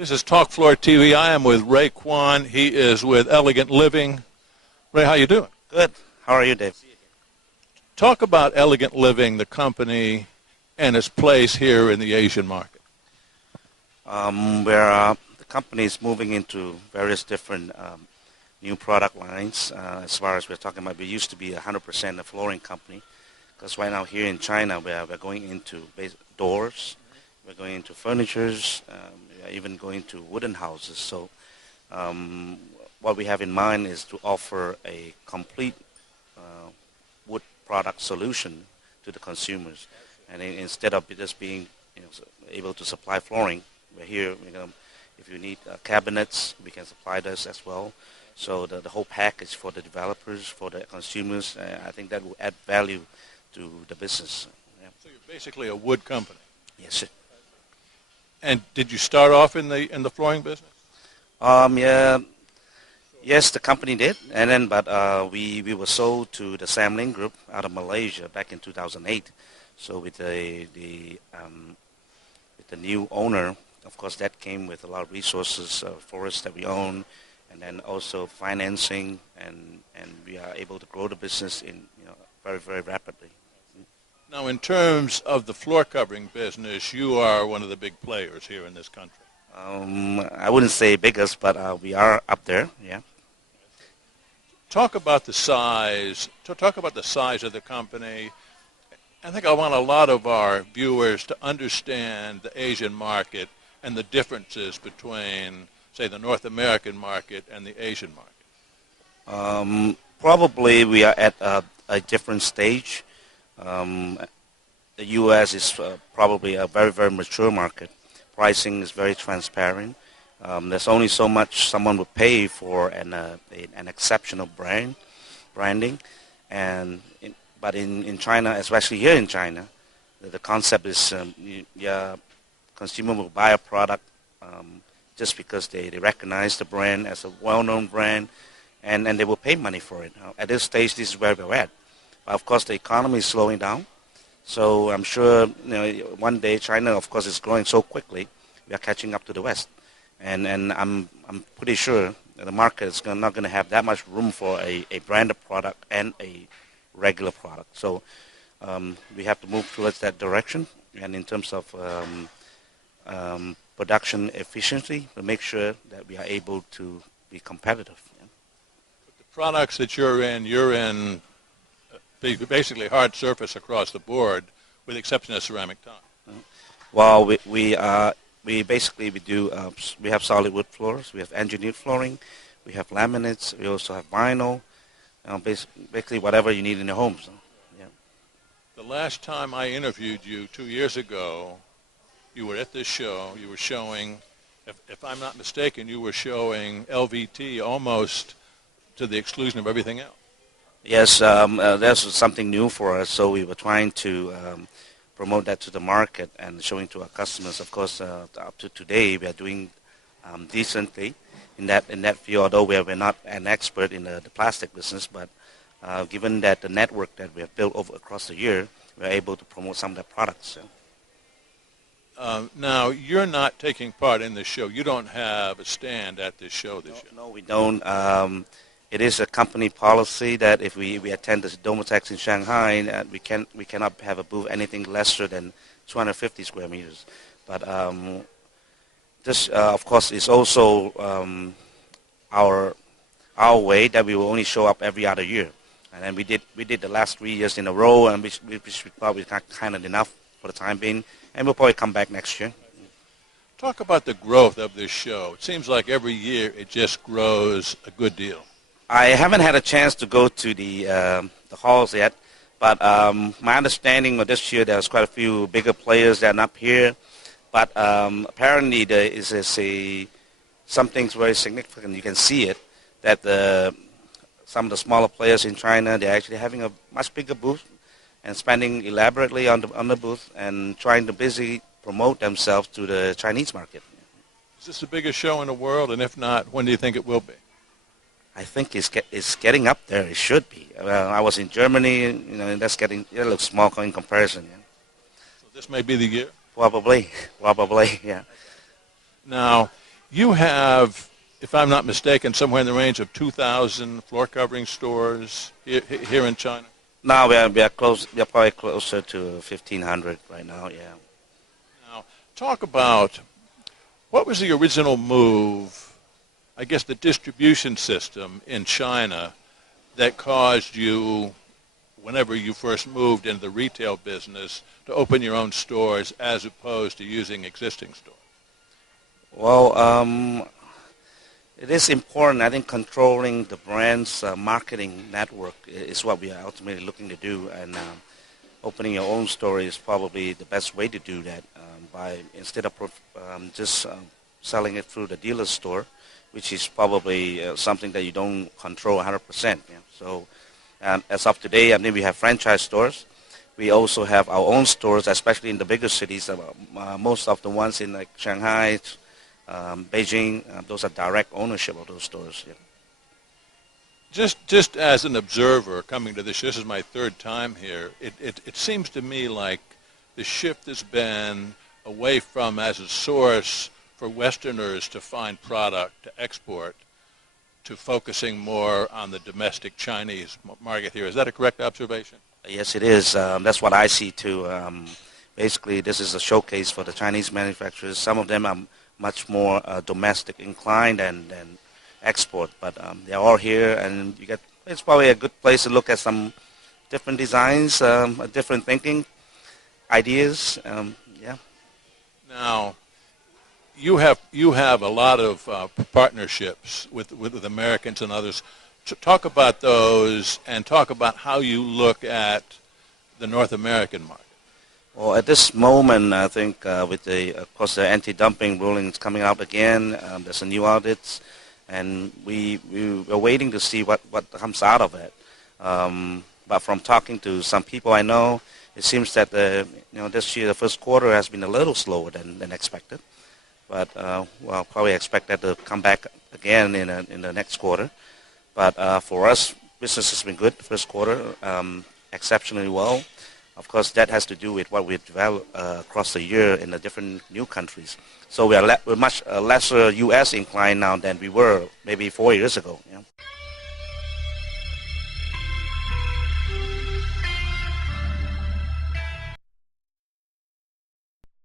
This is Talk Floor TV. I am with Ray Kwan. He is with Elegant Living. Ray, how you doing? Good. How are you, Dave? Talk about Elegant Living, the company, and its place here in the Asian market. Where the company is moving into various different new product lines. As far as we're talking about, we used to be 100% a flooring company, because right now here in China, we're going into doors, we're going into furnitures, we're even going to wooden houses. So what we have in mind is to offer a complete wood product solution to the consumers. And instead of just being able to supply flooring, we're here. If you need cabinets, we can supply those as well. So the whole package for the developers, for the consumers, I think that will add value to the business. Yeah. So you're basically a wood company. Yes, sir. And did you start off in the flooring business? Yeah. Yes, the company did, but we were sold to the Samling Group out of Malaysia back in 2008. So with the new owner, of course, that came with a lot of resources, forests that we own, and then also financing, and we are able to grow the business in very, very rapidly. Now, in terms of the floor covering business, you are one of the big players here in this country. I wouldn't say biggest, but we are up there. Yeah. Talk about the size. Talk about the size of the company. I think I want a lot of our viewers to understand the Asian market and the differences between, say, the North American market and the Asian market. Probably we are at a different stage. The U.S. is probably a very, very mature market. Pricing is very transparent. There's only so much someone would pay for an exceptional branding. But in China, especially here in China, the concept is consumer will buy a product just because they recognize the brand as a well-known brand, and they will pay money for it. At this stage, this is where we're at. But of course, the economy is slowing down. So I'm sure one day China, of course, is growing so quickly, we are catching up to the West. And I'm pretty sure that the market is not going to have that much room for a branded product and a regular product. So we have to move towards that direction. And in terms of production efficiency, to make sure that we are able to be competitive. Yeah. But the products that you're in basically hard surface across the board, with the exception of ceramic tile. Well, we have solid wood floors, we have engineered flooring, we have laminates, we also have vinyl, basically whatever you need in your homes. So, yeah. The last time I interviewed you 2 years ago, you were at this show. You were showing, if I'm not mistaken, you were showing LVT almost to the exclusion of everything else. Yes, that's something new for us, so we were trying to promote that to the market and showing to our customers. Of course, up to today, we are doing decently in that field, although we're not an expert in the plastic business, but given that the network that we have built across the year, we're able to promote some of the products. So. Now, you're not taking part in this show. You don't have a stand at this show this year. No, we don't. It is a company policy that if we attend this Domotex in Shanghai, we cannot have a booth anything lesser than 250 square meters. But this, of course, is also our way that we will only show up every other year. And then we did the last 3 years in a row, and which we probably kind of enough for the time being, and we'll probably come back next year. Talk about the growth of this show. It seems like every year it just grows a good deal. I haven't had a chance to go to the halls yet, but my understanding of this year there's quite a few bigger players that are up here. But apparently there is something very significant. You can see it that some of the smaller players in China, they're actually having a much bigger booth and spending elaborately on the booth and trying to busy promote themselves to the Chinese market. Is this the biggest show in the world? And if not, when do you think it will be? I think it's getting up there. It should be. I was in Germany, and it looks small in comparison. Yeah. So this may be the year? Probably, yeah. Now, You have, if I'm not mistaken, somewhere in the range of 2,000 floor covering stores here in China. Now we are close. We are probably closer to 1,500 right now. Yeah. Now, talk about what was the original move, I guess the distribution system in China that caused you, whenever you first moved into the retail business, to open your own stores as opposed to using existing stores? Well, it is important. I think controlling the brand's marketing network is what we are ultimately looking to do, and opening your own store is probably the best way to do that. By instead of just selling it through the dealer store, which is probably something that you don't control 100%. Yeah? So, as of today, I mean, we have franchise stores. We also have our own stores, especially in the bigger cities. Most of the ones in like Shanghai, Beijing, those are direct ownership of those stores. Yeah. Just as an observer coming to this is my third time here, it seems to me like the shift has been away from as a source for Westerners to find product to export to focusing more on the domestic Chinese market here. Is that a correct observation? Yes, it is. That's what I see too. Basically, this is a showcase for the Chinese manufacturers. Some of them are much more domestic inclined than export, but they're all here, and it's probably a good place to look at some different designs, different thinking, ideas. Yeah. Now, you have a lot of partnerships with Americans and others. Talk about those and talk about how you look at the North American market. Well, at this moment, I think with of course, the anti-dumping rulings coming out again, there's a new audits, and we're waiting to see what comes out of it. But from talking to some people I know, it seems that this year the first quarter has been a little slower than expected. But well, probably expect that to come back again in the next quarter. But for us, business has been good the first quarter, exceptionally well. Of course, that has to do with what we've developed across the year in the different new countries. So we're much lesser U.S. inclined now than we were maybe 4 years ago. Yeah.